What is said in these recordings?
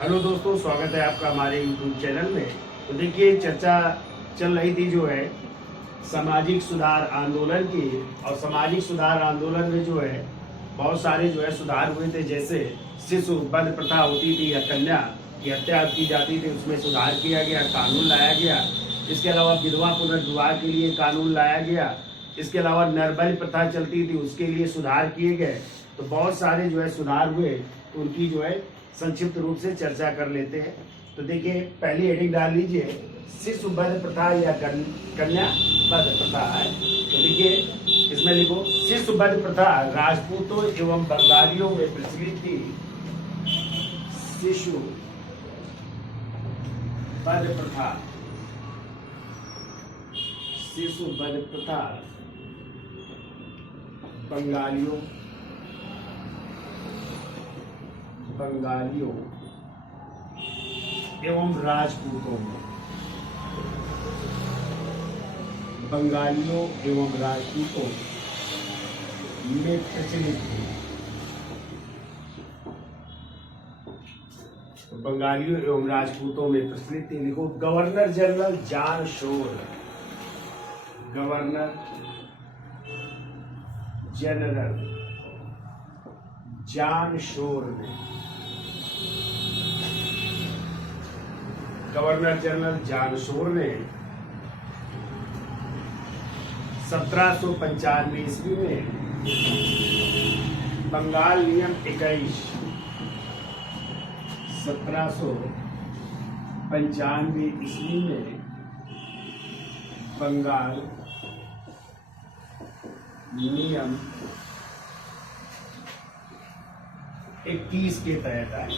Hello दोस्तों, स्वागत है आपका हमारे यूट्यूब चैनल में। तो देखिए, चर्चा चल रही थी जो है सामाजिक सुधार आंदोलन की। और सामाजिक सुधार आंदोलन में जो है बहुत सारे जो है सुधार हुए थे। जैसे शिशु वध प्रथा होती थी या कन्या की हत्या की जाती थी, उसमें सुधार किया गया, कानून लाया गया। इसके अलावा विधवा पुनर्विवाह के लिए कानून लाया गया। इसके अलावा नरबलि प्रथा चलती थी, उसके लिए सुधार किए गए। तो बहुत सारे जो है सुधार हुए, तो उनकी जो है संक्षिप्त रूप से चर्चा कर लेते हैं। तो देखिए, पहली हेडिंग डाल लीजिए, शिशु वध प्रथा या कन्या वध प्रथा है। तो देखिए, इसमें लिखो, शिशु वध प्रथा राजपूतों एवं बंगालियों में प्रचलित थी। शिशु वध प्रथा, शिशु वध प्रथा बंगालियों एवं राजपूतों में, बंगालियों एवं राजपूतों में प्रचलित थी। बंगालियों एवं राजपूतों में प्रचलित थी। लिखो, governor general John Shore, governor general John Shore ने, गवर्नर जनरल जॉन शोर ने 1795 ईस्वी में बंगाल नियम 21, 1795 ईस्वी में बंगाल नियम 21 के तहत आए।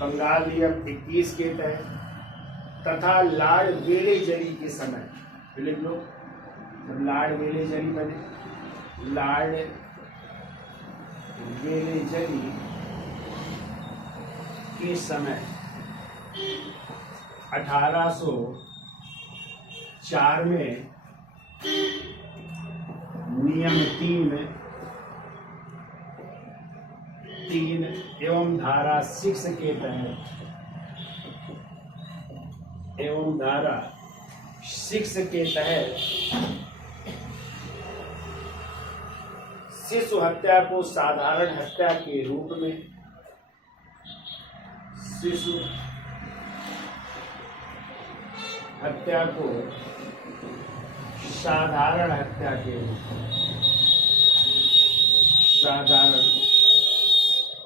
बंगाल नियम 21 के तहत तथा लॉर्ड वेलेजरी के समय, लिख लो, जब लॉर्ड वेलेजरी बने, लॉर्ड वेलेजरी के समय 1804 में नियम 3 एवं धारा 6 के तहत, एवं धारा 6 के तहत शिशु हत्या को साधारण हत्या के रूप में, शिशु हत्या को साधारण हत्या के रूप में, साधारण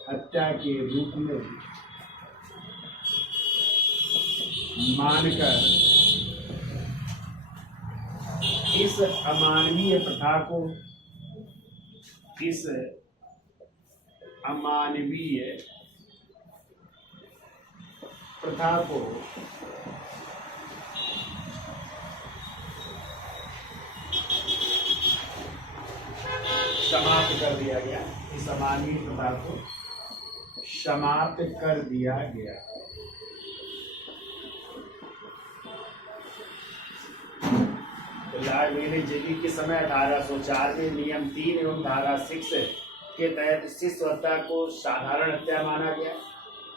हत्या के रूप में मानकर इस अमानवीय प्रथा को, इस अमानवीय प्रथा को समाप्त कर दिया गया। इस अमानवीय प्रथा को समाप्त कर दिया गया। लॉर्ड वेलेजरी के समय 1804 में नियम 3 एवं धारा 6 के तहत शिशु हत्या को साधारण हत्या माना गया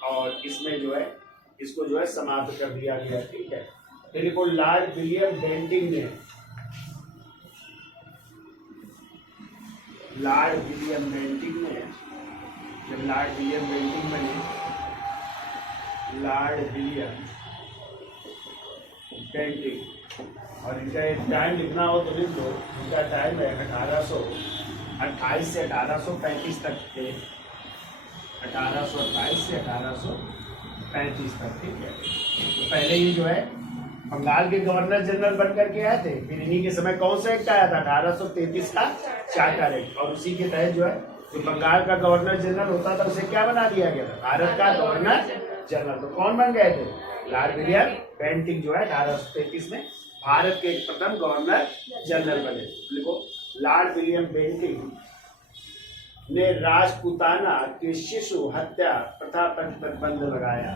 और इसमें जो है इसको जो है समाप्त कर दिया गया। ठीक है, देखो, लॉर्ड विलियम बेंटिंग ने, लॉर्ड विलियम बेंटिंग ने, जब लॉर्ड विलियम बेंटिंग बने, लॉर्ड विलियम बेंटिंग, और इनका एक टाइम लिखना हो तो लिख दो। इनका टाइम है 1828 से 1835 तक थे, 1828 से 1835 तक। ठीक है, तो पहले ये जो है बंगाल के गवर्नर जनरल बनकर के आए थे। फिर इन्हीं के समय कौन सा एक्ट आया था? 1833 का चार्टर एक्ट। और उसी के तहत जो है जो बंगाल का गवर्नर जनरल होता था उसे क्या बना दिया गया था? भारत का गवर्नर जनरल। तो कौन बन गए थे? लॉर्ड विलियम बेंटिंग जो है 1833 में भारत के प्रथम गवर्नर जनरल बने। लिखो, लॉर्ड विलियम बेंटिंग ने राजपूताना के शिशु हत्या प्रथा पर प्रतिबंध लगाया।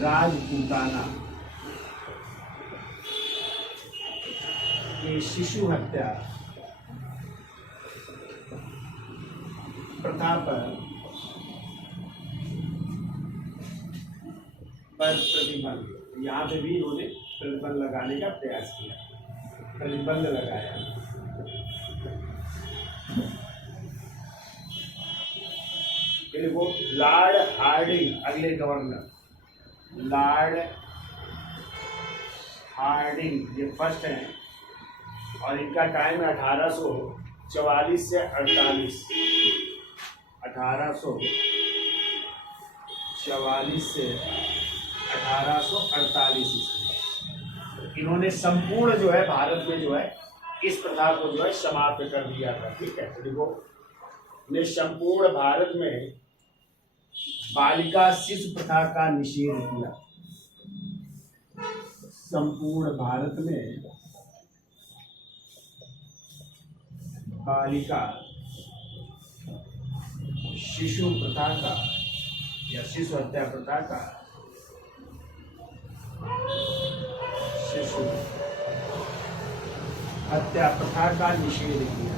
राजपूताना के शिशु हत्या प्रथा पर पर प्रतिबंध, यहाँ पे भी इन्होंने प्रतिबंध लगाने का प्रयास किया, प्रतिबंध लगाया। देखो लॉर्ड हार्डिंग अगले गवर्नर, लॉर्ड हार्डिंग ये फर्स्ट है और इनका टाइम है 1844 से 48, 1844 से 1848 ईस्वी। इन्होंने संपूर्ण जो है भारत में जो है इस प्रथा को जो है समाप्त कर दिया था। ठीक है, तो देखो ने संपूर्ण भारत में बालिका शिशु प्रथा का निषेध किया। संपूर्ण भारत में बालिका शिशु प्रथा का या शिशु हत्या प्रथा का, शिशु हत्या प्रथा का निषेध किया,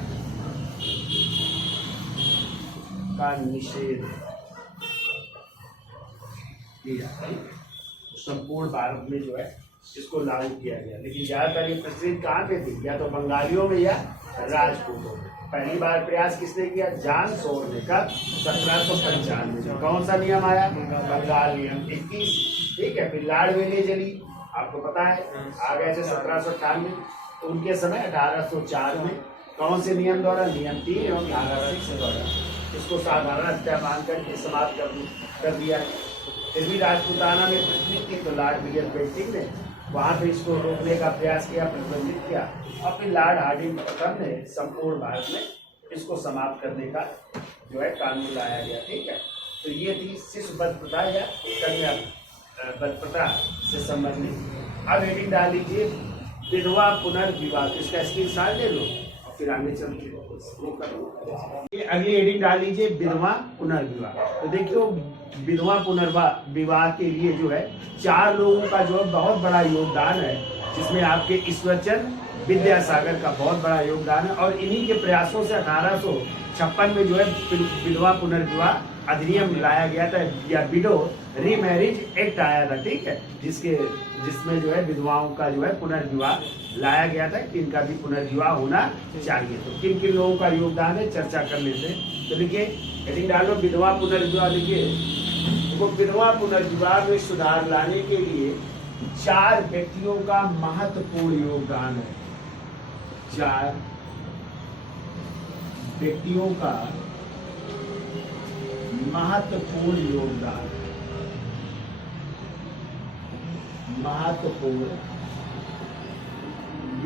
का निषेध किया। संपूर्ण भारत में जो है इसको लागू किया गया, लेकिन ज्यादातर ये प्रचलित कहाँ पे थी, या तो बंगालियों में या राजपूतों में। पहली बार प्रयास किसने किया, जॉन सोर ने, कब 1795। कौन सा नियम आया, बंगाल नियम 21। ठीक है, फिर लॉर्ड वेले जली, आपको पता है, आ गए थे 1798। तो उनके समय 1804 में कौन से नियम द्वारा, नियम 3 एवं धारा 6 द्वारा इसको साधारण हत्या मान करके समाप्त कर दिया। फिर भी राजपूताना में प्रचलित थी, तो लॉर्ड विलियम बेंटिक ने वहां पे इसको रोकने का प्रयास किया, प्रतिबंधित किया, और फिर लॉर्ड हार्डिंग प्रथम ने संपूर्ण भारत में इसको समाप्त करने का जो है कानून लाया गया। ठीक है, तो ये थी शिशु वध प्रथा या कन्या वध प्रथा से संबंधित। अब हेडिंग डाल लीजिए विधवा पुनर्विवाह, तो इसका स्क्रीनशॉट ले लो और फिर आगे चलते ये अगली हेडिंग डाल लीजिए विधवा पुनर्विवाह। तो देखियो विधवा पुनर्विवाह के लिए जो है 4 लोगों का जो बहुत बड़ा योगदान है, जिसमें आपके ईश्वरचंद विद्यासागर का बहुत बड़ा योगदान है, और इन्हीं के प्रयासों से 1856 में जो है विधवा पुनर्विवाह अधिनियम लाया गया था, या विडो रीमैरिज एक्ट आया था। ठीक है, जिसमें जो है विधवाओं का जो है पुनर्विवाह लाया गया था कि इनका भी पुनर्विवाह होना चाहिए। तो किन किन लोगों का योगदान है चर्चा कर लेते हैं। तो देखिए हेडिंग डालो विधवा पुनर्विवाह। देखिए वो विधवा पुनर्विवाह में सुधार लाने के लिए 4 व्यक्तियों का महत्वपूर्ण योगदान है। 4 व्यक्तियों का महत्वपूर्ण योगदान, महत्वपूर्ण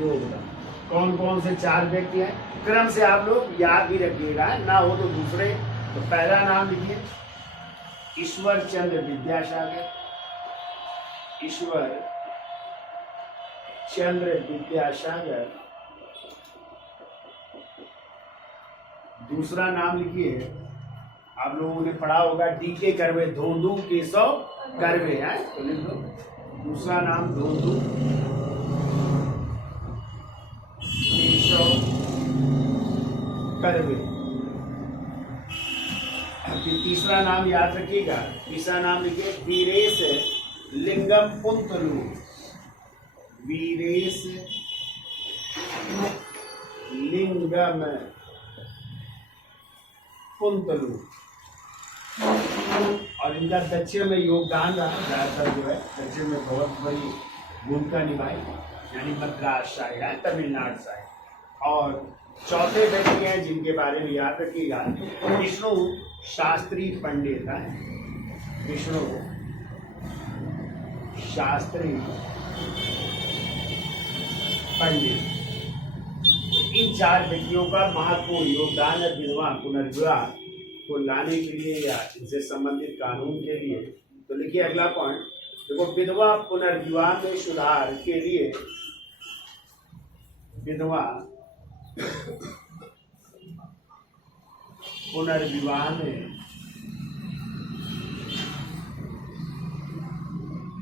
योगदान। कौन कौन से 4 व्यक्ति हैं, क्रम से आप लोग याद भी रखिएगा, ना हो तो दूसरे। तो पहला नाम लिखिए ईश्वर चंद्र विद्यासागर, ईश्वर चंद्र विद्यासागर। दूसरा नाम लिखिए, आप लोगों ने पढ़ा होगा डीके कर्वे, धोंधू केशव कर्वे है, तो लिख लो दूसरा नाम धोंधू केशव कर्वे। फिर तीसरा नाम याद रखिएगा, तीसरा नाम लिखिए वीरेश लिंगम पुंतलू, वीरेश लिंगम पुंतलू। और इनका दक्षिण में योगदान रहा, ज्यादातर जो है दक्षिण में बहुत बड़ी भूमिका निभाई, यानी मद्रास साइड है, तमिलनाडु साइड। और चौथे व्यक्ति हैं जिनके बारे में याद रखिएगा, विष्णु शास्त्री पंडित है, विष्णु शास्त्री पंडित। इन 4 व्यक्तियों का महत्वपूर्ण योगदान है विधवा पुनर्विवाह को लाने के लिए या इनसे संबंधित कानून के लिए। तो लिखिए अगला पॉइंट, देखो विधवा पुनर्विवाह में सुधार के लिए, विधवा पुनर्विवाह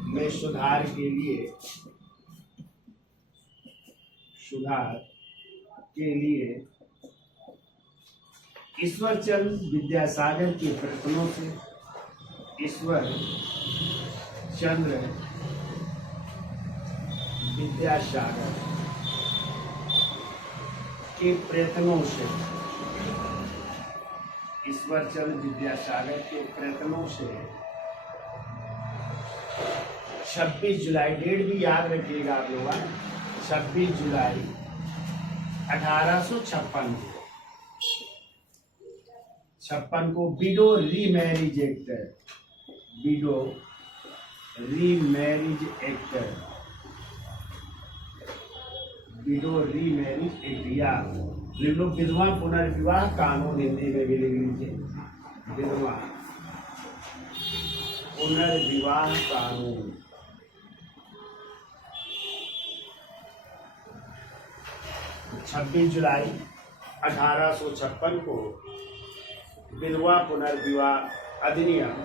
में सुधार के लिए, सुधार के लिए ईश्वरचंद विद्यासागर के प्रयत्नों से, ईश्वर चंद्र विद्यासागर के प्रयत्नों से, ईश्वर चंद्र विद्यासागर के प्रयत्नों से 26 जुलाई, डेट भी याद रखिएगा आप लोग, 26 जुलाई 1856 को window remarriage act, window remarriage act, window remarriage act या लिख लो विधवा पुनर्विवाह कानून, हिंदी में भी लिख लीजिए, विधवा पुनर्विवाह कानून। 26 जुलाई 1856 को विधवा पुनर्विवाह अधिनियम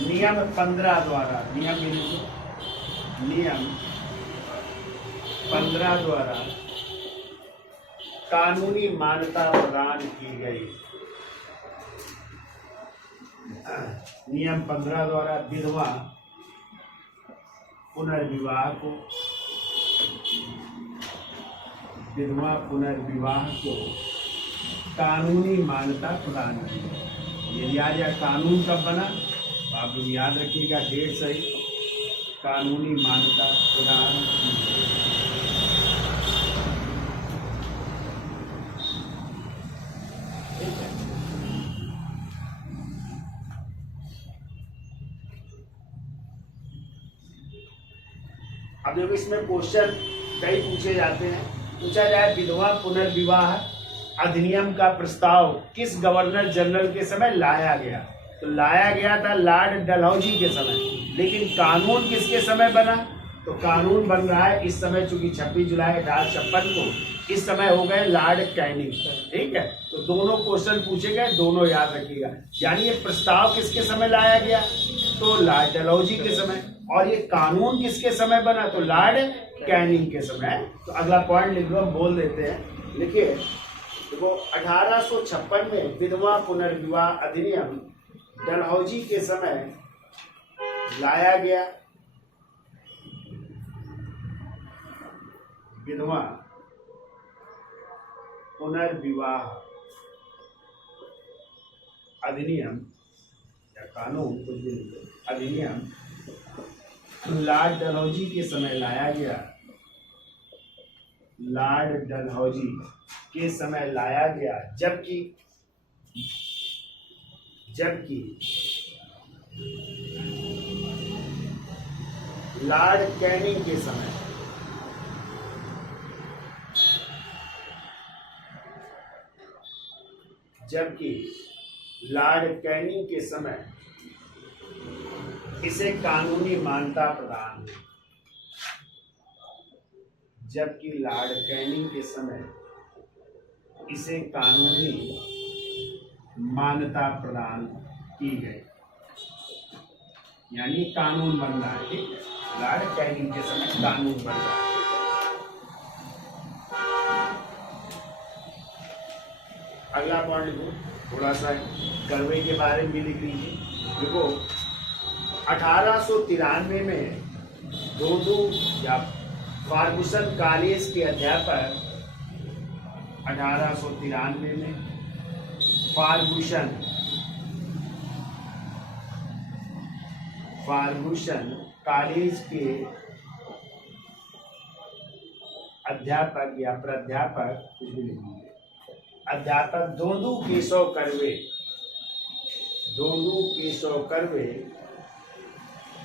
नियम 15 द्वारा, नियम 15 द्वारा कानूनी मान्यता प्रदान की गई। नियम 15 द्वारा विधवा पुनर्विवाह को, विधवा पुनर्विवाह को कानूनी मान्यता प्रदान की गई। ये याद या कानून कब बना, आप लोग याद रखिएगा डेट सही, कानूनी मान्यता प्रदान की गई। अब देखो इसमें क्वेश्चन कई पूछे जाते हैं, पूछा जाए विधवा पुनर्विवाह अधिनियम का प्रस्ताव किस गवर्नर जनरल के समय लाया गया, तो लाया गया था लॉर्ड डलहौजी के समय, लेकिन कानून किसके समय बना, तो कानून बन रहा है इस समय, चूंकि 26 जुलाई 1856 को इस समय हो गए लॉर्ड कैनिंग। ठीक है, तो दोनों क्वेश्चन पूछे गए, दोनों याद रखिएगा। यानी ये प्रस्ताव किसके समय लाया गया, तो लॉर्ड डलहौजी के समय, और ये कानून किसके समय बना, तो लॉर्ड कैनिंग के समय। तो अगला पॉइंट लिख लो, हम बोल देते हैं, लिखिए देखो 1856 में विधवा पुनर्विवाह अधिनियम डलहौजी के समय लाया गया। विधवा पुनर्विवाह अधिनियम या कानून, कुछ भी अधिनियम लॉर्ड डलहौजी के समय लाया गया, लॉर्ड डलहौजी के समय लाया गया, जबकि लॉर्ड कैनिंग के समय, जबकि लॉर्ड कैनिंग के समय इसे कानूनी मान्यता प्रदान, जबकि लॉर्ड कैनिंग के समय इसे कानूनी मान्यता प्रदान की गई। यानी कानून बन रहा है, ठीक है, लॉर्ड कैनिंग के समय कानून बन रहा है। अगला पॉइंट लिखो, थोड़ा सा करवे के बारे में भी लिख लीजिए। देखो 1893 में दोदू या फार्गुसन कॉलेज के अध्यापक, 1893 में फार्गुसन कॉलेज के अध्यापक या प्राध्यापक, कुछ भी लिख लीजिए, अध्यापक दोदू केशव कर्वे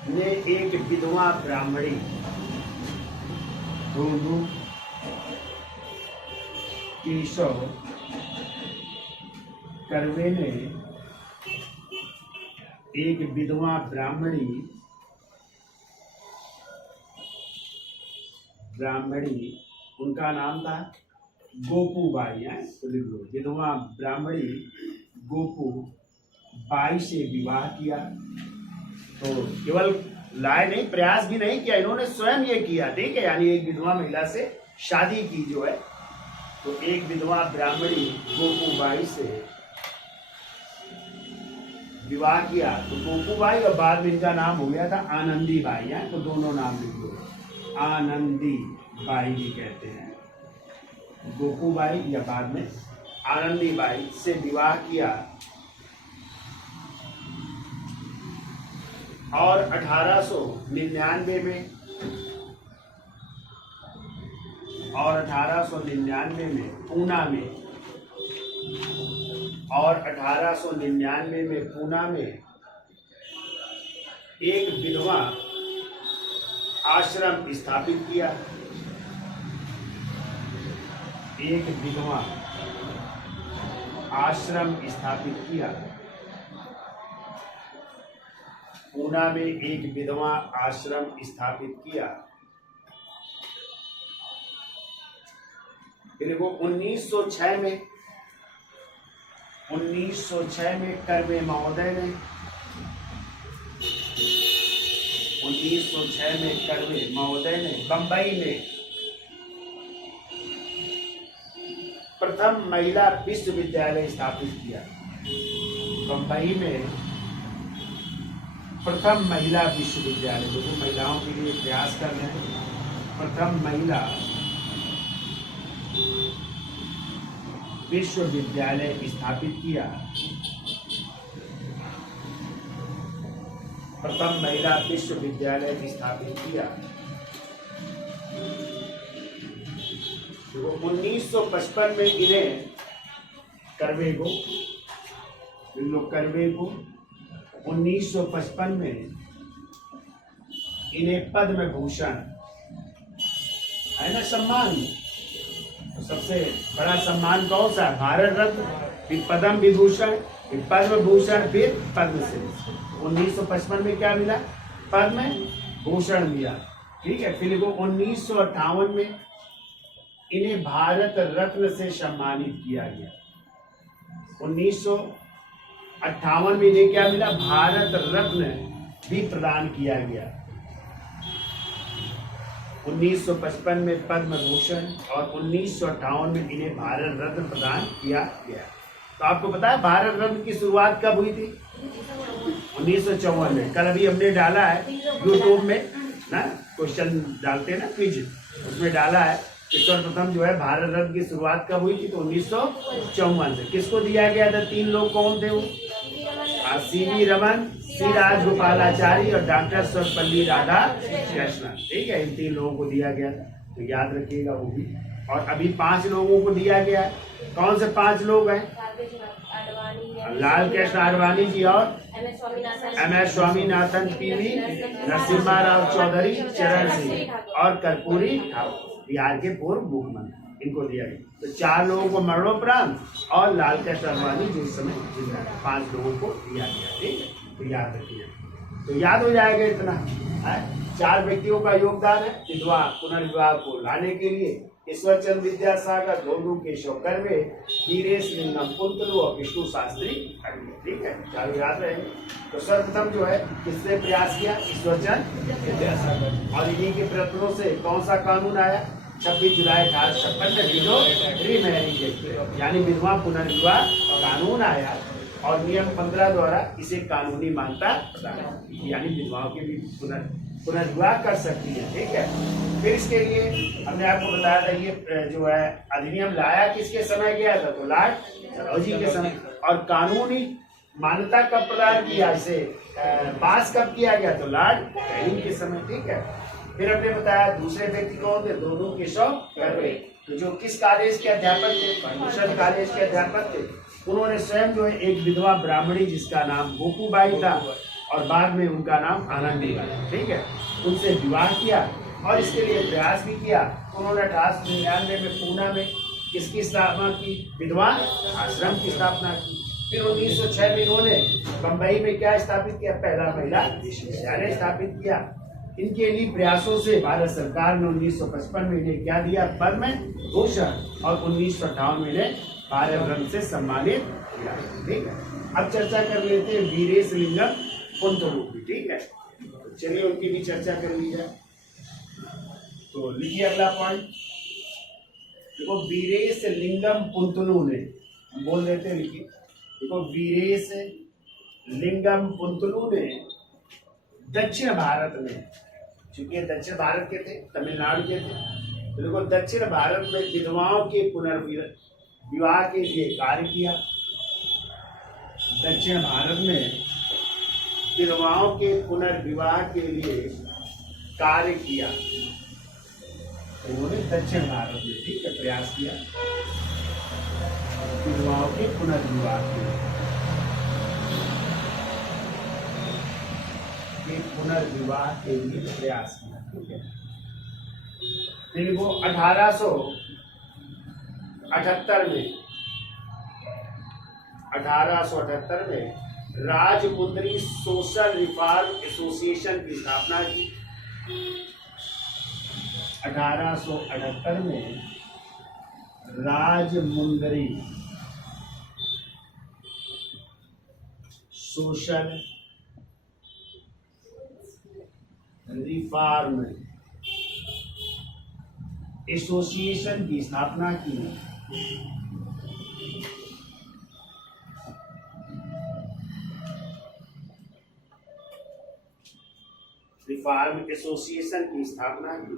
ने एक विधवा ब्राह्मणी, दोदू केशव कर्वे ने एक विधवा ब्राह्मणी, उनका नाम था गोपू बाई है, तो लिख लो विधवा ब्राह्मणी गोपू बाई से विवाह किया। तो केवल लाए नहीं, प्रयास भी नहीं किया, इन्होंने स्वयं ये किया, ठीक है, यानी एक विधवा महिला से शादी की जो है। तो एक विधवा ब्राह्मणी गोपू बाई से विवाह किया तो गोपूबाई, और बाद में इनका नाम हो गया था आनंदी बाई है, तो दोनों नाम लिख लो, आनंदी बाई भी कहते हैं। गोपूबाई या बाद में आनंदी बाई से विवाह किया और 1899 में पूना में एक विधवा आश्रम स्थापित किया। पूना में एक विधवा आश्रम स्थापित किया। फिर वो 1906 में कर्वे महोदय ने 1906 में कर्वे महोदय ने बंबई में प्रथम महिला विश्वविद्यालय स्थापित किया। बंबई में प्रथम महिला विश्वविद्यालय, जो महिलाओं के लिए प्रयास कर रहे हैं, प्रथम महिला विश्वविद्यालय स्थापित किया। प्रथम महिला विश्वविद्यालय स्थापित किया। तो 1955 में इन्हें कर्वे को 1955 में इन्हें पद्म भूषण है ना सम्मान, तो सबसे बड़ा सम्मान कौन सा? भारत रत्न, फिर पद्म विभूषण, फिर पद्म भूषण, फिर पद्मश्री। 1955 में क्या मिला? पद्म भूषण मिला, ठीक है। फिर वो 1958 में इन्हें भारत रत्न से सम्मानित किया गया। 1958 में इन्हें क्या मिला? भारत रत्न भी प्रदान किया गया। 1955 में पद्म भूषण और 1958 में इन्हें भारत रत्न प्रदान किया गया। तो आपको पता है भारत रत्न की शुरुआत कब हुई थी? 1954 में। कल अभी हमने डाला है यूट्यूब में ना, क्वेश्चन डालते हैं ना क्विज, उसमें डाला है कि सर्वप्रथम जो है भारत रत्न की शुरुआत कब हुई थी? तो 1954 से। किसको दिया गया था? 3 लोग कौन थे वो? सीवी रमन, सी राजगोपालाचारी और डॉक्टर सर्वपल्ली राधाकृष्णन, ठीक है। इन 3 लोगों को दिया गया था, तो याद रखिएगा वो भी। और अभी 5 लोगों को दिया गया है। कौन से 5 लोग हैं? लाल कृष्ण आडवाणी जी और MS स्वामीनाथन, PV नरसिम्हा राव चौधरी, चरण सिंह और कर्पूरी ठाकुर, बिहार के पूर्व मुख्यमंत्री, इनको दिया गया। तो 4 लोगों को मरणोपरांत और लाल कृष्ण आडवाणी जो इस समय जिंदा है, 5 लोगों को दिया गया, ठीक है। तो याद रखिए, तो याद हो जाएगा इतना है। 4 व्यक्तियों का योगदान है विधवा पुनर्विवाह को लाने के लिए। ईश्वरचंद विद्यासागर, धोंडू केशव कर्वे, वीरेश लिंगम पुंतलू और विष्णु शास्त्री कर्वे, ठीक है। 4 याद रहेंगे। तो सर्वप्रथम जो है किसने प्रयास किया? ईश्वरचंद विद्यासागर। और इन्हीं के प्रयत्नों से कौन सा कानून आया? 26 जुलाई 1856 में विडो रीमैरिज एक्ट, यानी विधवा पुनर्विवाह कानून आया। और नियम 15 द्वारा इसे कानूनी मान्यता प्रदान, यानी विधवाओं के भी पुनर्विवाह कर सकती है, ठीक है। फिर इसके लिए हमने आपको बताया था ये जो है अधिनियम लाया किसके समय गया था? तो लॉर्ड डलहौजी के समय। और कानूनी मान्यता कब प्रदान किया, इसे पास कब किया गया? तो लॉर्ड कैनिंग के समय, ठीक है। फिर हमने बताया दूसरे व्यक्ति कौन थे? धोंडू केशव कर्वे, तो जो किस कॉलेज के अध्यापक थे? भूषण कॉलेज के अध्यापक थे। उन्होंने स्वयं जो है एक विधवा ब्राह्मणी जिसका नाम गोपूबाई था और बाद में उनका नाम आनंदी बाई, ठीक है, उनसे विवाह किया और इसके लिए प्रयास भी किया। उन्होंने 1899 में पूना में किसकी स्थापना की? विधवा आश्रम की स्थापना की। फिर 1906 में इन्होंने बंबई में क्या स्थापित किया? पहला महिला विश्वविद्यालय स्थापित किया। इनके लिए प्रयासों से भारत सरकार ने 1955 में इन्हें क्या दिया? पद्म भूषण, और 1958 में इन्हें भारत रत्न से सम्मानित किया, ठीक है। अब चर्चा कर लेते हैं वीरेश लिंगम पुंतलू की, ठीक है। तो चलिए उनकी भी चर्चा कर ली जाए। तो लिखिए अगला पॉइंट, देखो वीरेश लिंगम पुंतलू ने, हम बोल देते हैं, लिखिए। देखो वीरेश लिंगम कुंतलू ने दक्षिण भारत में, चूंकि दक्षिण भारत के थे, तमिलनाडु के थे, तो देखो दक्षिण भारत में विधवाओं के पुनर्विवाह के लिए कार्य किया। दक्षिण भारत में विधवाओं के पुनर्विवाह के लिए कार्य किया। उन्होंने दक्षिण भारत में ठीक है प्रयास किया विधवाओं के पुनर्विवाह के लिए प्रयास किया। ठीक है, इनको 1878 में राजमुंद्री सोशल रिफॉर्म एसोसिएशन की स्थापना की। 1878 में राजमुंद्री सोशल रिफॉर्म एसोसिएशन की स्थापना की। रिफॉर्म एसोसिएशन की स्थापना की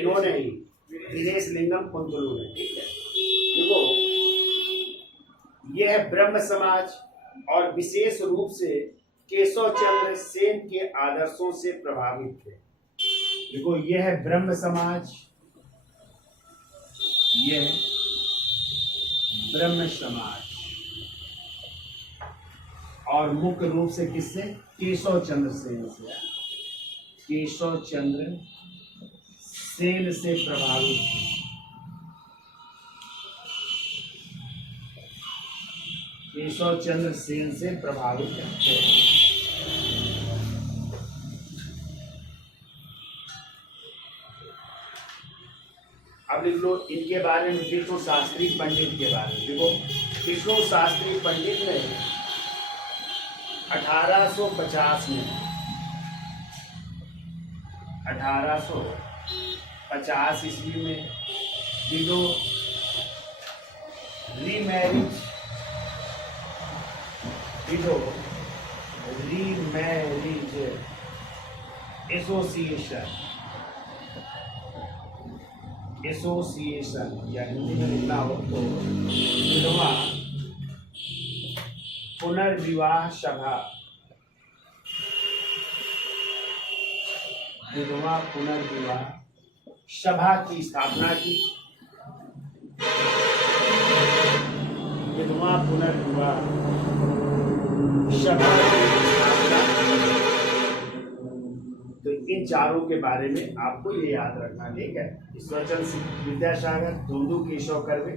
इन्होंने ही, दिनेश लिंगम कुंतलू ने। ठीक है, देखो यह ब्रह्म समाज और विशेष रूप से केशव चंद्र सेन के आदर्शों से प्रभावित थे। देखो यह ब्रह्म समाज, यह ब्रह्म समाज और मुख्य रूप से किससे? केशव चंद्र सेन से, केशव चंद्र सेन से प्रभावित थे। केशव चंद्र सेन से प्रभावित थे। अब लिख लो इनके बारे में, विष्णु शास्त्री पंडित के बारे में। देखो विष्णु शास्त्री पंडित ने 1850 में 1850 ईस्वी में विडो रीमैरिज एसोसिएशन या हिंदी में लिखना हो तो विधवा पुनर्विवाह सभा, विधवा पुनर्विवाह सभा की स्थापना की। विधवा पुनर्विवाह सभा की स्थापना। तो इन चारों के बारे में आपको ये याद रखना, ठीक है। ईश्वरचंद्र विद्यासागर, धुंधु केशव कर्वे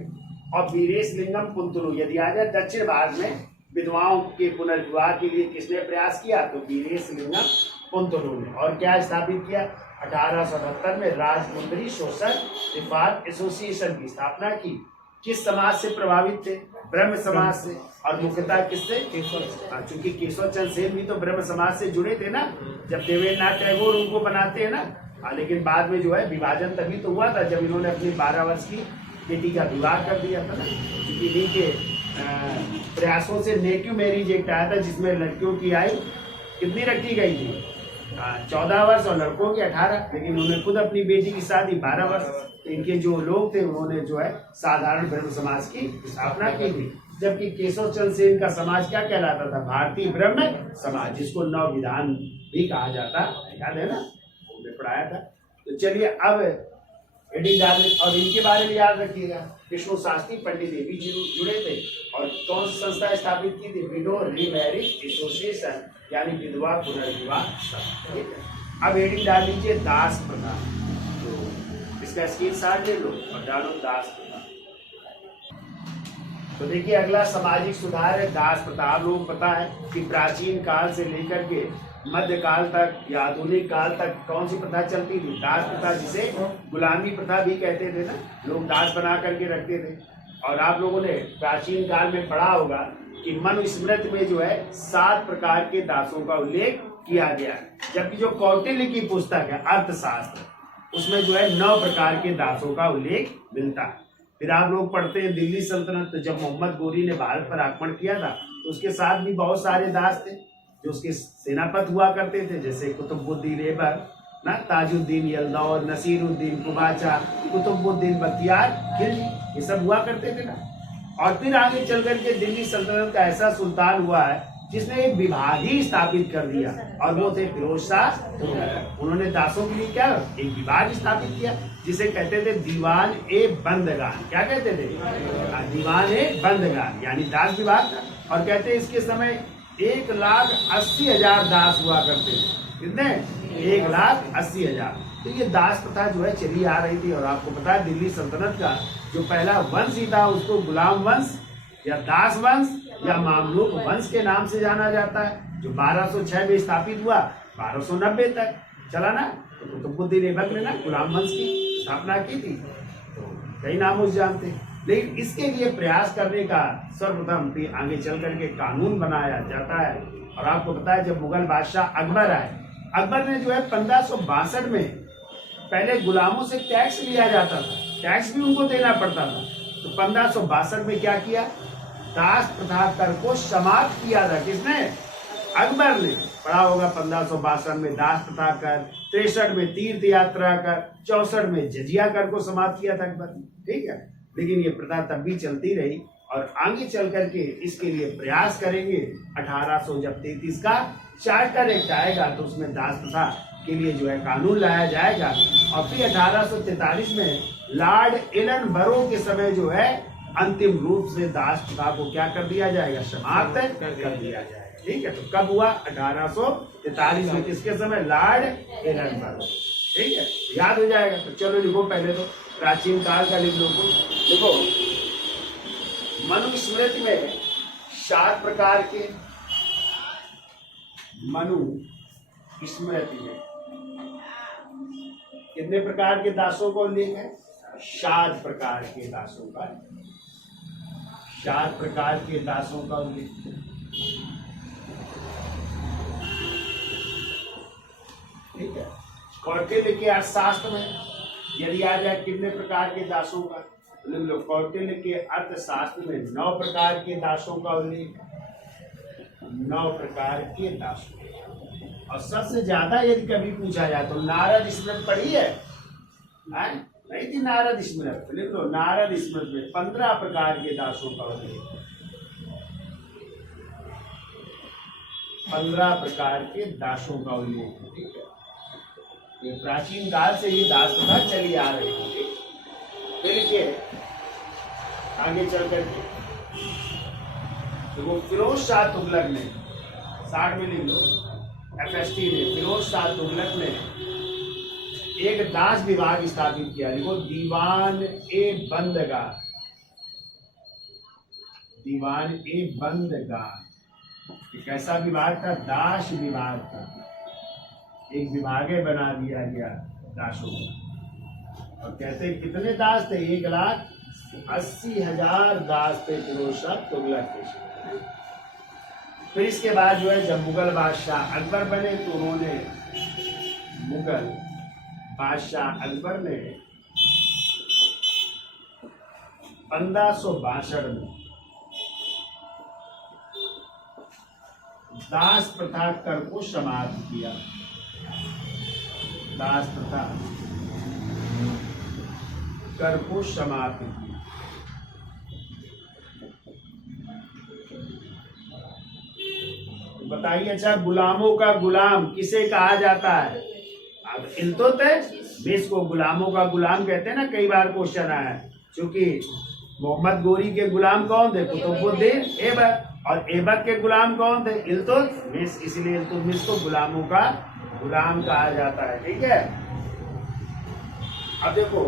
और वीरेश लिंगम कुंतलू। यदि आ जाए दक्षिण भारत में विधवाओं के पुनर्विवाह के लिए किसने प्रयास किया? तो वीरेश लिंगम कुंतलू ने। और क्या स्थापित किया? 1878 में राजमुंद्री सोशल रिफॉर्म एसोसिएशन की स्थापना की। किस समाज से प्रभावित थे? ब्रह्म समाज से। और मुख्यतः किससे? केशव। चूंकि केशव चंद्र सेन भी तो ब्रह्म समाज से जुड़े थे ना, जब देवेंद्रनाथ टैगोर उनको बनाते हैं ना। लेकिन बाद में जो है विभाजन तभी तो हुआ था जब इन्होंने अपनी 12 वर्ष की बेटी का विवाह कर दिया था ना। क्योंकि इन्हीं के प्रयासों से नेटिव मैरिज एक्ट आया था, जिसमें लड़कियों की आयु कितनी रखी गई थी? 14 वर्ष और लड़कों की 18। लेकिन उन्होंने खुद अपनी बेटी की शादी 12 वर्ष। इनके जो लोग थे उन्होंने जो है साधारण ब्रह्म समाज की स्थापना की थी। जबकि केशव चंद्र सेन का समाज क्या कहलाता था? भारतीय ब्रह्म समाज, जिसको नव विधान भी कहा जाता, याद है ना, हमने पढ़ाया था। तो चलिए अब हेडिंग डाल, और इनके बारे में याद रखिएगा। विष्णु शास्त्री पंडित ये भी जुड़े थे। और कौन सी संस्था स्थापित की थी? विडो रीमैरिज एसोसिएशन, यानी विधवा पुनर्विवाह। अब हेडिंग डाल लीजिए दास प्रथा। तो इसका स्क्रीनशॉट ले लो और डालो दास प्रथा। तो देखिए अगला सामाजिक सुधार है दास प्रथा। आप लोगों को पता है कि प्राचीन काल से लेकर के मध्यकाल तक या आधुनिक काल तक कौन सी प्रथा चलती थी? दास प्रथा, जिसे गुलामी प्रथा भी कहते थे ना। लोग दास बना करके रखते थे। और आप लोगों ने प्राचीन काल में पढ़ा होगा कि मनुस्मृति में जो है 7 प्रकार के दासों का उल्लेख किया गया है। जबकि जो कौटिल्य की पुस्तक है अर्थशास्त्र, उसमें जो है 9 प्रकार के दासों का उल्लेख मिलता है। फिर आप लोग पढ़ते हैं दिल्ली सल्तनत, तो जब मोहम्मद गोरी ने भारत पर आक्रमण किया था तो उसके साथ भी बहुत सारे दास थे जो उसके सेनापति हुआ करते थे, जैसे कुतुबुद्दीन ऐबक ना, ताजुद्दीन यलदौर, नसीरुद्दीन कुबाचा, कुतुबुद्दीन बख्तियार खिलजी, ये सब हुआ करते थे ना। और फिर आगे चल करके दिल्ली सल्तनत का ऐसा सुल्तान हुआ है जिसने एक विभाग ही स्थापित कर दिया, और वो थे फिरोज शाह तुगलक। उन्होंने दासों के लिए क्या एक विभाग स्थापित किया जिसे कहते थे दीवान ए बंदगान। क्या कहते थे? दीवान ए बंदगान, यानी दास विभाग था। और कहते इसके समय 1,80,000 दास हुआ करते थे। कितने? 1,80,000। तो ये दास प्रथा जो है चली आ रही थी। और आपको पता है दिल्ली सल्तनत का जो पहला वंश ही था उसको गुलाम वंश या दास वंश या मामलूक वंश के नाम से जाना जाता है, जो 1206 में स्थापित हुआ, 1290 तक चला ना। तो कुतुबुद्दीन ऐबक ने ना गुलाम वंश की स्थापना की थी। तो कई नाम उस जानते हैं, लेकिन इसके लिए प्रयास करने का सर्वप्रथम फिर आगे चल करके कानून बनाया जाता है। और आपको पता है जब मुगल बादशाह अकबर आए, अकबर ने जो है 1562 में पहले गुलामों से टैक्स लिया जाता था, टैक्स भी उनको देना पड़ता था। तो 1562 में क्या किया? दास प्रथा कर को समाप्त किया था। किसने? अकबर ने। पढ़ा होगा 1562 में दास प्रथा कर, 63 में तीर्थ यात्रा कर, 64 में जजिया कर को समाप्त किया था अकबर ने। ठीक है, लेकिन ये प्रथा तब भी चलती रही और आगे चल करके इसके लिए प्रयास करेंगे। 1800 जब 33 का चार्टर एक्ट आएगा तो उसमें दास प्रथा के लिए जो है कानून लाया जाएगा। और फिर 1843 में लॉर्ड एलनबरो के समय जो है अंतिम रूप से दास प्रथा को क्या कर दिया जाएगा? समाप्त कर दिया जाएगा। ठीक है, तो कब हुआ? 1843 में। किसके समय? Lord Ellenborough. ठीक है, याद हो जाएगा। तो चलो लिखो, पहले तो प्राचीन काल का लिख लो कुछ। देखो, मनुस्मृति में 7 प्रकार के, मनुस्मृति में कितने प्रकार के दासों का उल्लेख है? 7 प्रकार के दासों का, 7 प्रकार के दासों का उल्लेख। ठीक है, कौटिल्य के अर्थशास्त्र में यदि आ जाए कितने प्रकार के दासों का, लिख लो। कौटिल्य के अर्थशास्त्र में 9 प्रकार के दासों का उल्लेख, 9 प्रकार के दासों। और सबसे ज्यादा यदि कभी पूछा जाए तो नारद स्मृति पढ़ी है? नहीं थी नारद स्मृति? लिख लो, नारद स्मृति में 15 प्रकार के दासों का उल्लेख, 15 प्रकार के दासों का उल्लेख। ठीक है, ये प्राचीन काल से ही दास प्रथा चली आ रही है। फिर देखिए आगे चल करके देखो, फिरोज शाह तुगलक ने 60 में लिख लो, FST ने, फिरोज शाह तुगलक ने एक दास विभाग स्थापित किया। देखो, दीवान ए बंदगान, दीवान ए बंदगान एक ऐसा विभाग था, दास विभाग था। एक विभाग बना दिया गया दासों का। और कहते कितने दास थे? 1,80,000 दास थे फिरोज शाह तुगलक के समय। फिर इसके बाद जो है जब मुगल बादशाह अकबर बने तो उन्होंने, मुगल बादशाह अकबर ने 1562 में दास प्रथा कर को समाप्त किया। दास प्रथा कर को समाप्त किया। बताइए, अच्छा गुलामों का गुलाम किसे कहा जाता है? अब इल्तुतमिश को गुलामों का गुलाम कहते हैं ना, कई बार क्वेश्चन आया है। क्योंकि मोहम्मद गोरी के गुलाम कौन थे? कुतुबुद्दीन ऐबक। और ऐबक के गुलाम कौन थे? इल्तुतमिश। इसलिए इल्तुतमिश को गुलामों का गुलाम कहा जाता है। ठीक है, अब देखो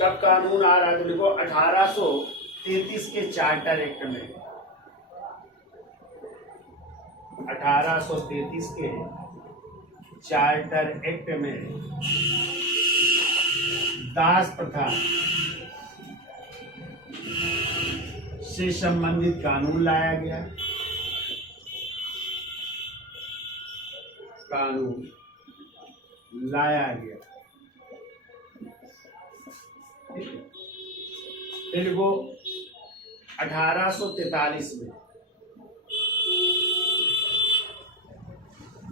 कब कानून आ रहा है, तो देखो 1833 के चार्टर एक्ट में, 1833 के चार्टर एक्ट में दास प्रथा से संबंधित कानून लाया गया। कानून लाया गया फिर वो 1843 में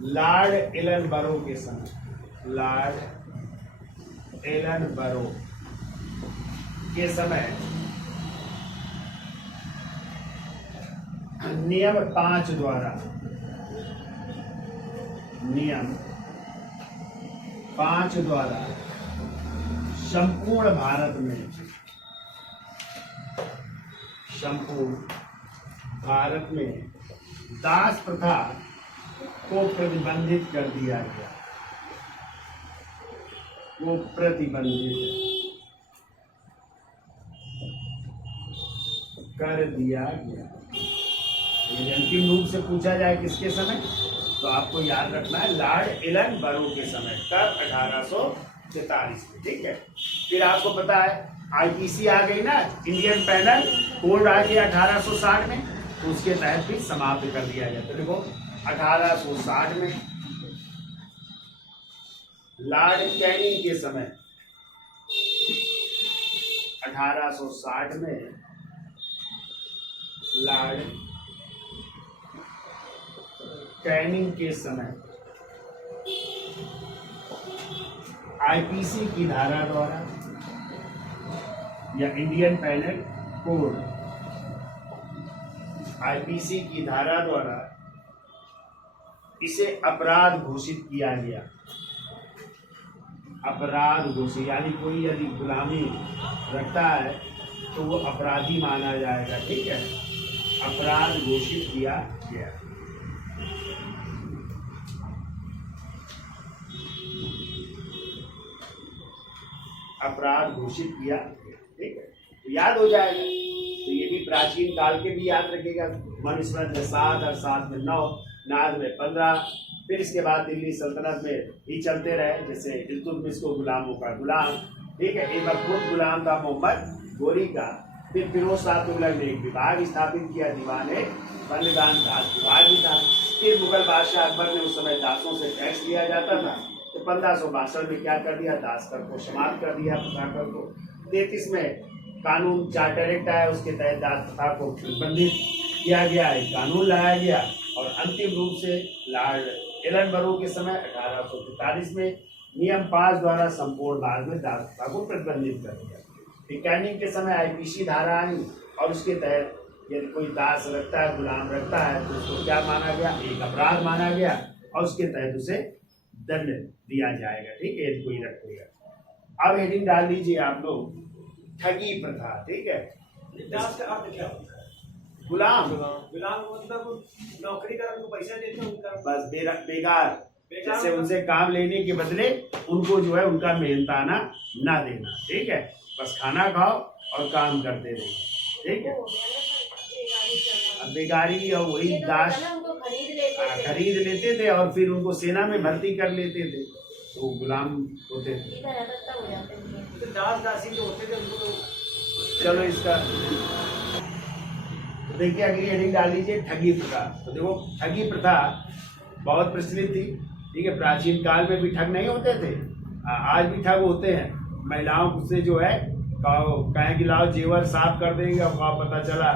लॉर्ड एलनबरो के समय, लॉर्ड एलनबरो के समय नियम 5 द्वारा, नियम 5 द्वारा संपूर्ण भारत में, संपूर्ण भारत में दास प्रथा को प्रतिबंधित कर दिया गया, वो प्रतिबंधित कर दिया गया। ये अंतिम रूप से पूछा जाए किसके समय, तो आपको याद रखना है लॉर्ड एलनबरो के समय, कब 1843 में, ठीक है। फिर आपको पता है आईपीसी आ गई ना, इंडियन पैनल कोड आ गया 1860 में, तो उसके तहत भी समाप्त कर दिया गया। तो देखो 1860 में लॉर्ड कैनिंग के समय, 1860 में लॉर्ड कैनिंग के समय आईपीसी की धारा द्वारा या इंडियन पैनल कोड, आईपीसी की धारा द्वारा इसे अपराध घोषित किया गया। अपराध घोषित यानी कोई यदि गुलामी रखता है तो वो अपराधी माना जाएगा, ठीक है। अपराध घोषित किया गया। अपराध घोषित किया, ठीक है, तो याद हो जाएगा। तो ये भी प्राचीन काल के भी याद रखेगा। मनुस्मृत में 7 और 7 में 9, नाग में 15, फिर इसके बाद दिल्ली सल्तनत में ही चलते रहे, जैसे इल्तुतमिश को गुलामों का गुलाम, ठीक है। एक खुद गुलाम था मोहम्मद गोरी का। फिर फिरोज शाह तुगलक ने एक विभाग स्थापित किया, दीवाने बंदगान दास विभाग भी था। फिर मुगल बादशाह अकबर ने उस समय दासों से टैक्स लिया जाता था, तो 1562 में क्या कर दिया, दास कर को समाप्त कर दिया, प्रथा कर को। 33 में कानून चार्टर एक्ट आया, उसके तहत दास प्रथा को प्रतिबंधित किया गया, एक कानून लाया गया। और अंतिम रूप से लॉर्ड एलनबरो के समय 1843 में नियम 5 द्वारा संपूर्ण भारत में दास प्रथा को प्रतिबंधित कर दिया। कैनिंग के समय आईपीसी धारा आई और उसके तहत यदि कोई दास रखता है, गुलाम रखता है, तो उसको क्या माना गया, एक अपराध माना गया और उसके तहत उसे दंड दिया जाएगा, ठीक है, कोई रखेगा। अब हेडिंग डाल दीजिए आप लोग, ठगी प्रथा, ठीक है। दास का अर्थ क्या होता है? गुलाम, गुलाम मतलब नौकरी कर उनको पैसा देते हैं, उनका बस बेगार, जैसे उनसे काम लेने के बदले उनको जो है उनका मेहनताना ना देना, ठीक है, बस खाना खाओ और काम करते रहिए, ठीक है। अब बेगारी और वही दास खरीद लेते थे और फिर उनको सेना में भर्ती कर लेते थे, तो गुलाम होते थे। तो दास दासी जो होते थे उनको तो चलो इसका तो देखिए अगली हेडिंग डाल लीजिए, ठगी प्रथा। तो देखो ठगी प्रथा बहुत प्रचलित थी, ठीक है। प्राचीन काल में भी ठग नहीं होते थे, आज भी ठग होते हैं। महिलाओं से जो है कहें कि लाओ जेवर साफ कर देंगे और पता चला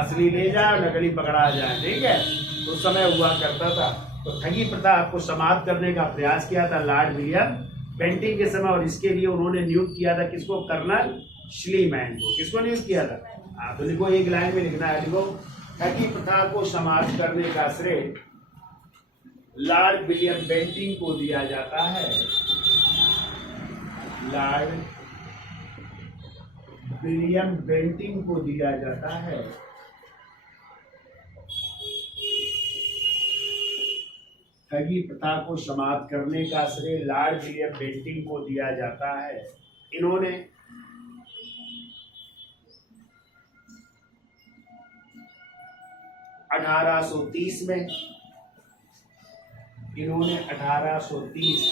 असली ले जाए, नकली पकड़ा जाए, ठीक है। तो उस समय हुआ करता था। तो ठगी प्रथा आपको समाप्त करने का प्रयास किया था लॉर्ड विलियम बेंटिंग के समय, और इसके लिए उन्होंने नियुक्त किया था किसको, कर्नल श्लीमैन को। किसको नियुक्त किया था, तो लिखो, एक लाइन में लिखना है, लिखो, ठगी प्रथा को समाप्त करने का श्रेय लॉर्ड विलियम बेंटिंग को दिया जाता है। लॉर्ड विलियम बेंटिंग को दिया जाता है। ठगी प्रथा को समाप्त करने का श्रेय लॉर्ड विलियम बेंटिंग को दिया जाता है। इन्होंने 1830 में, इन्होंने 1830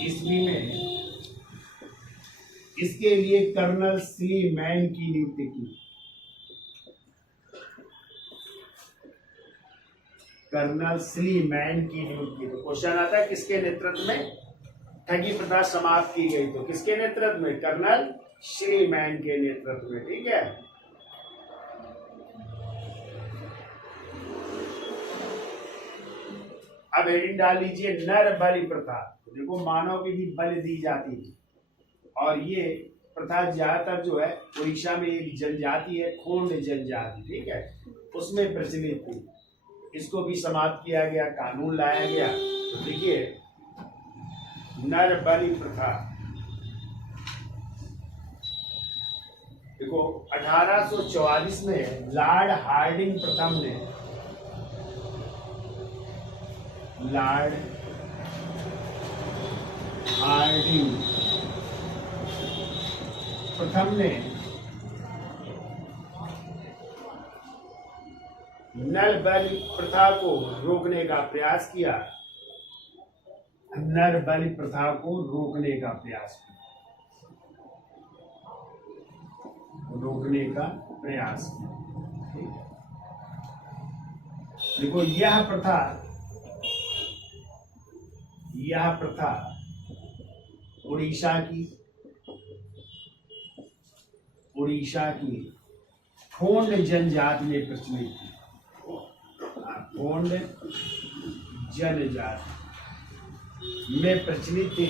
ईस्वी में इसके लिए कर्नल श्लीमैन की नियुक्ति की। कर्नल श्लीमैन की नियुक्ति। तो क्वेश्चन आता है किसके नेतृत्व में ठगी प्रथा समाप्त की गई, तो किसके नेतृत्व में, कर्नल श्रीमैन के नेतृत्व में, ठीक है। अब हेडिंग डाल लीजिए नर बलि प्रथा। देखो मानव की भी बलि दी जाती थी, और ये प्रथा ज्यादातर जो है उड़ीसा में एक जनजाति है, खोंड जनजाति, ठीक है, उसमें प्रचलित थी। इसको भी समाप्त किया गया, कानून लाया गया। तो देखिए नर बलि प्रथा, देखो 1844 में लॉर्ड हार्डिंग प्रथम ने, लॉर्ड हार्डिंग प्रथम ने नर बलि प्रथा को रोकने का प्रयास किया, नर बलि प्रथा को रोकने का प्रयास किया, रोकने का प्रयास किया, ठीक है। देखो यह प्रथा उड़ीसा की खोंड जनजाति में प्रचलित थी। खोंड जनजाति में प्रचलित थी।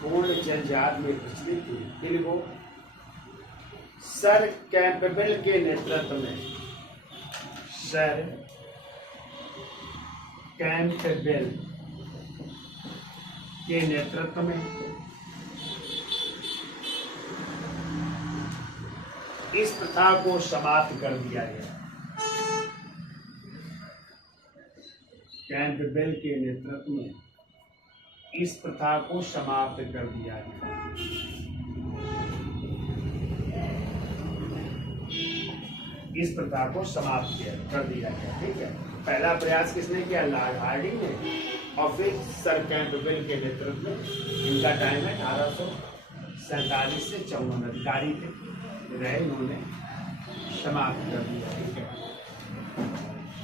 खोंड जनजाति में प्रचलित थी। फिर वो सर कैंपबेल के नेतृत्व में, सर कैंपबेल के नेतृत्व में इस प्रथा को समाप्त कर दिया गया। कैंपबेल के नेतृत्व में इस प्रथा को समाप्त कर दिया गया। इस प्रथा को समाप्त कर दिया गया, ठीक है। पहला प्रयास किसने किया? लॉर्ड हार्डिंग ने, और फिर सर कैंपबेल के नेतृत्व में। इनका टाइम है 1847 से 54 अधिकारी थे रहे, उन्होंने समाप्त कर दिया, ठीक है।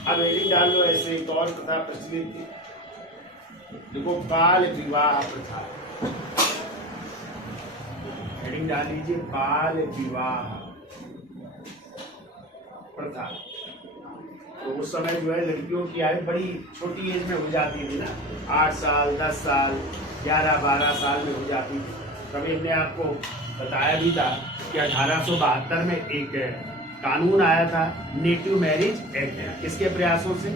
अब हेडिंग डाल लो ऐसे, एक और प्रथा प्रचलित थी, देखो बाल विवाह प्रथा। हेडिंग डाल लीजिए बाल विवाह प्रथा। तो उस समय जो है लड़कियों की आयु बड़ी छोटी एज में हो जाती थी ना, 8 साल 10 साल 11-12 साल में हो जाती थी। कभी हमने आपको बताया भी था कि 1872 में एक कानून आया था, नेटिव मैरिज एक्ट, किसके प्रयासों से?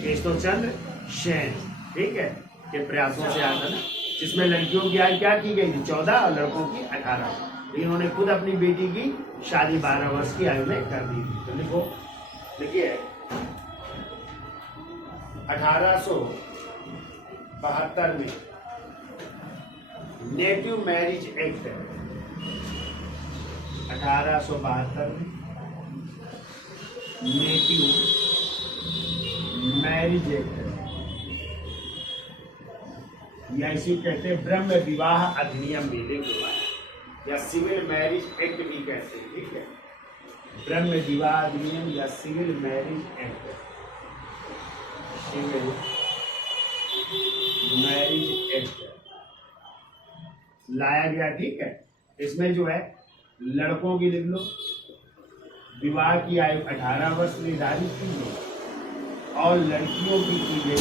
केशवचंद्र सेन, ठीक है, के प्रयासों से आया था ना, जिसमें लड़कियों की आयु क्या की गई थी? 14 और लड़कों की 18। इन्होंने खुद अपनी बेटी की शादी 12 वर्ष की आयु में कर दी थी। तो लिखो, देखिए 1872 में नेटिव मैरिज एक्ट, 1872 में नेटिव मैरिज एक्ट, या इसी कहते हैं ब्रह्म विवाह अधिनियम भी, देखो, या सिविल मैरिज एक्ट भी कहते हैं, ठीक है। ब्रह्म विवाह अधिनियम या civil marriage act, civil marriage act लाया गया, ठीक है। इसमें जो है लड़कों की लिख लो, विवाह की आयु 18 वर्ष निर्धारित की गई और लड़कियों की गई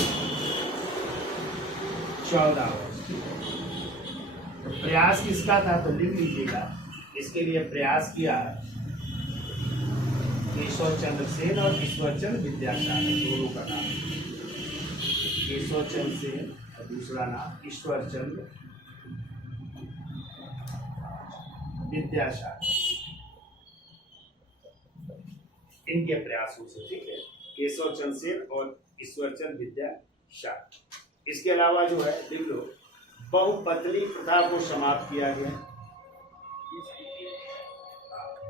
14 वर्ष। तो प्रयास किसका था? तो लिख लीजिएगा, इसके लिए प्रयास किया केशवचंद्र सेन और ईश्वरचंद्र विद्यासागर, दोनों का नाम। केशवचंद्र सेन और दूसरा नाम ईश्वरचंद्र विद्यासागर, इनके प्रयासों से, ठीक है। केशवचंद्र सेन और ईश्वरचंद्र विद्यासागर। इसके अलावा जो है लिख लो, बहुपत्नी प्रथा को समाप्त किया गया।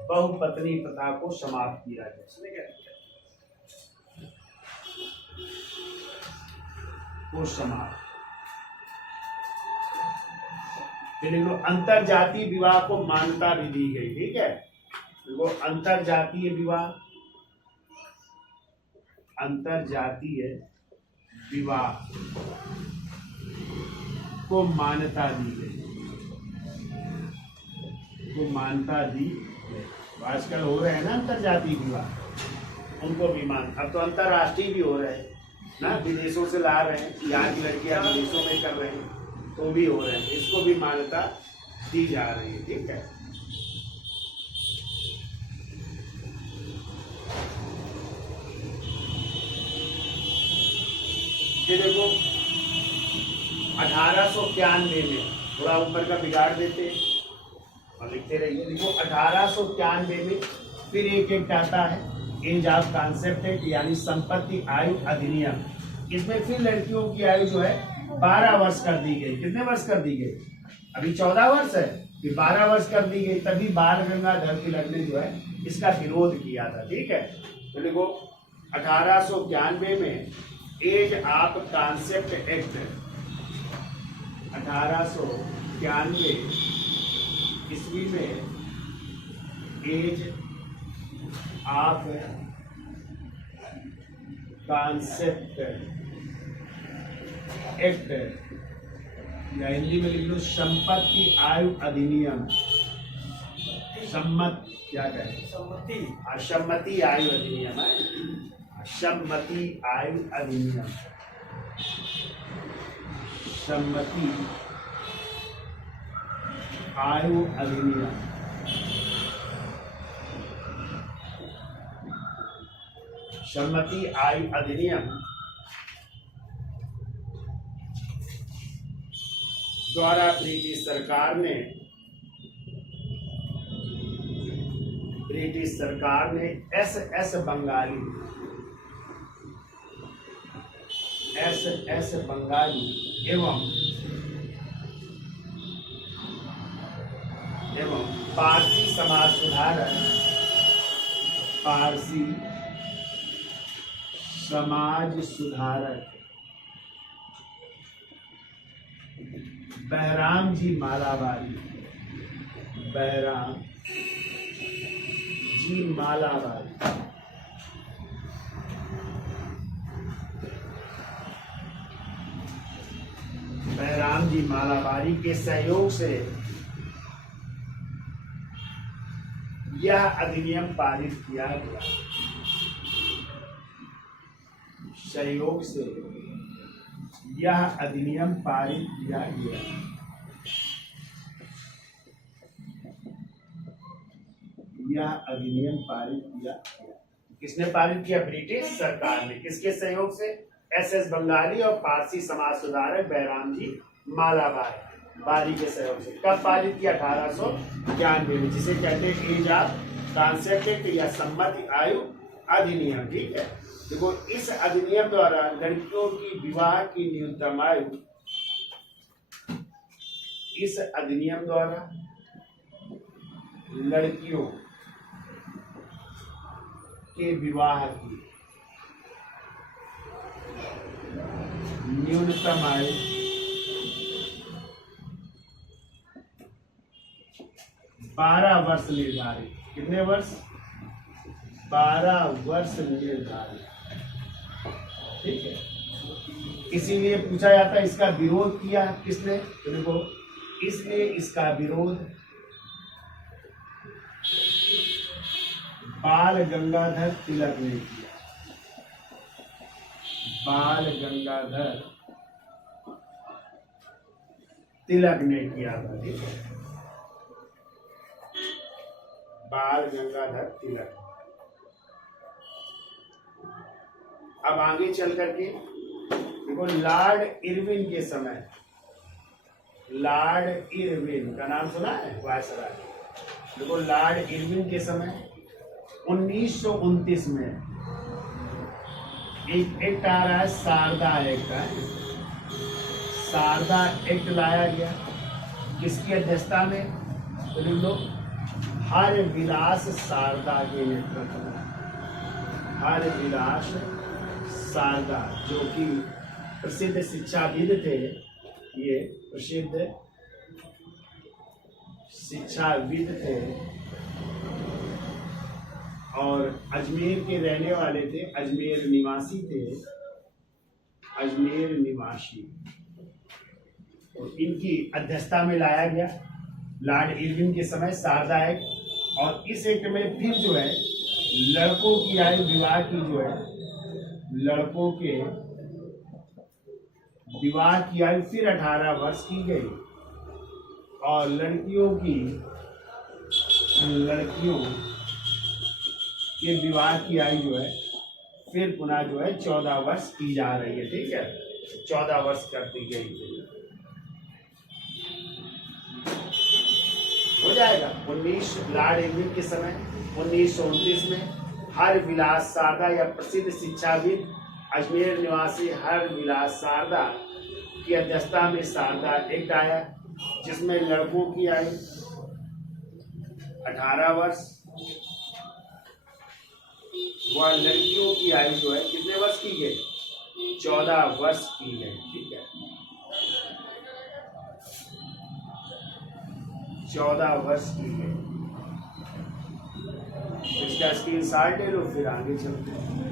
बहुपत्नी प्रथा को समाप्त किया गया, इसने क्या किया? को समाप्त। फिर लिख लो, अंतरजातीय विवाह को मान्यता भी दी गई, ठीक है। देखो अंतरजातीय विवाह, अंतरजातीय विवाह को मान्यता दी गई, को मान्यता दी गई। तो आजकल हो रहे हैं ना अंतरजातीय विवाह, उनको भी मान, अब तो अंतरराष्ट्रीय भी हो रहे हैं ना, विदेशों से ला रहे हैं, यहाँ की लड़कियां विदेशों में कर रहे हैं, तो भी हो रहे हैं, इसको भी मान्यता दी जा रही है। ठीक है, ये देखो 1891 में, थोड़ा ऊपर का बिगाड़ देते हैं और लिखते रहिए। देखो 1891 में फिर एक आता है, एज ऑफ कॉन्सेप्ट एक्ट, यानी संपत्ति आयु अधिनियम। इसमें फिर लड़कियों की आयु जो है 12 वर्ष कर दी गई। कितने वर्ष कर दी गई? अभी 14 वर्ष है, फिर 12 वर्ष कर दी गई। तभी बाल गंगाधर तिलक ने जो है इसका विरोध किया था। ठीक है, तो देखो 1891 में एज ऑफ कॉन्सेप्ट एक्ट, 1891 ईस्वी में एज ऑफ कॉन्सेप्ट एक्ट, या हिंदी में लिख लो संपत्ति आयु अधिनियम, सम्मत क्या कहें, सम्मति आयु अधिनियम है, सम्मति आयु अधिनियम, सम्मति आयु अधिनियम, सम्मति आयु अधिनियम द्वारा ब्रिटिश सरकार ने एस बंगाली एवं पारसी समाज सुधारक, पारसी समाज सुधारक बहराम जी मालाबारी, बहराम जी मालाबारी, बहराम जी मालाबारी के सहयोग से यह अधिनियम पारित किया गया। सहयोग से यह अधिनियम पारित किया गया। यह अधिनियम पारित किया गया। किसने पारित किया? ब्रिटिश सरकार ने। किसके सहयोग से? एस बंगाली और पारसी समाज सुधारक बहराम जी मालाबारी के सहयोग से। कब पारित किया? 1891 में, जिसे कहते हैं एज ऑफ कॉन्सेप्ट एक्ट या सम्मति आयु अधिनियम। ठीक है, देखो इस अधिनियम द्वारा लड़कियों की विवाह की न्यूनतम आयु, इस अधिनियम द्वारा लड़कियों के विवाह की न्यूनतम आयु 12 वर्ष निर्धारित। कितने वर्ष? 12 वर्ष निर्धारित। ठीक है, इसीलिए पूछा जाता है इसका विरोध किया किसने? तो देखो, इसलिए इसका विरोध बाल गंगाधर तिलक ने किया। बाल गंगाधर तिलक ने किया था। ठीक है, बाल गंगाधर तिलक। अब आगे चल करके देखो, लॉर्ड इरविन के समय, लॉर्ड इरविन का नाम सुना है? वायसराय। देखो लॉर्ड इरविन के समय 1929 में एक एक्ट आ रहा है, शारदा एक्ट है। शारदा एक्ट लाया गया। किसकी अध्यक्षता में? तो लिख लो, हर विलास शारदा के नेतृत्व में। हर विलास शारदा, जो कि प्रसिद्ध शिक्षाविद थे, ये प्रसिद्ध शिक्षाविद थे, और अजमेर के रहने वाले थे, अजमेर निवासी थे, अजमेर निवासी। और इनकी अध्यक्षता में लाया गया लॉर्ड इरविन के समय शारदा एक्ट। और इस एक्ट में फिर जो है लड़कों की आयु विवाह की जो है, लड़कों के विवाह की आयु फिर 18 वर्ष की गई और लड़कियों के विवाह की आयु जो है फिर पुनः जो है 14 वर्ष की जा रही है। ठीक है, 14 वर्ष कर दी गई थी। हो जाएगा। 19 लॉर्ड इरविन के समय 1929 में हर विलास शारदा या प्रसिद्ध शिक्षाविद अजमेर निवासी हर विलास शारदा की अध्यक्षता में शारदा एक्ट आया, जिसमें लड़कों की आयु 18 वर्ष व लड़कियों की आयु जो है कितने वर्ष की गई? 14 वर्ष की गई। ठीक है, 14 वर्ष की गई। इसका स्क्रीनशॉट ले लो, फिर आगे चलते हैं।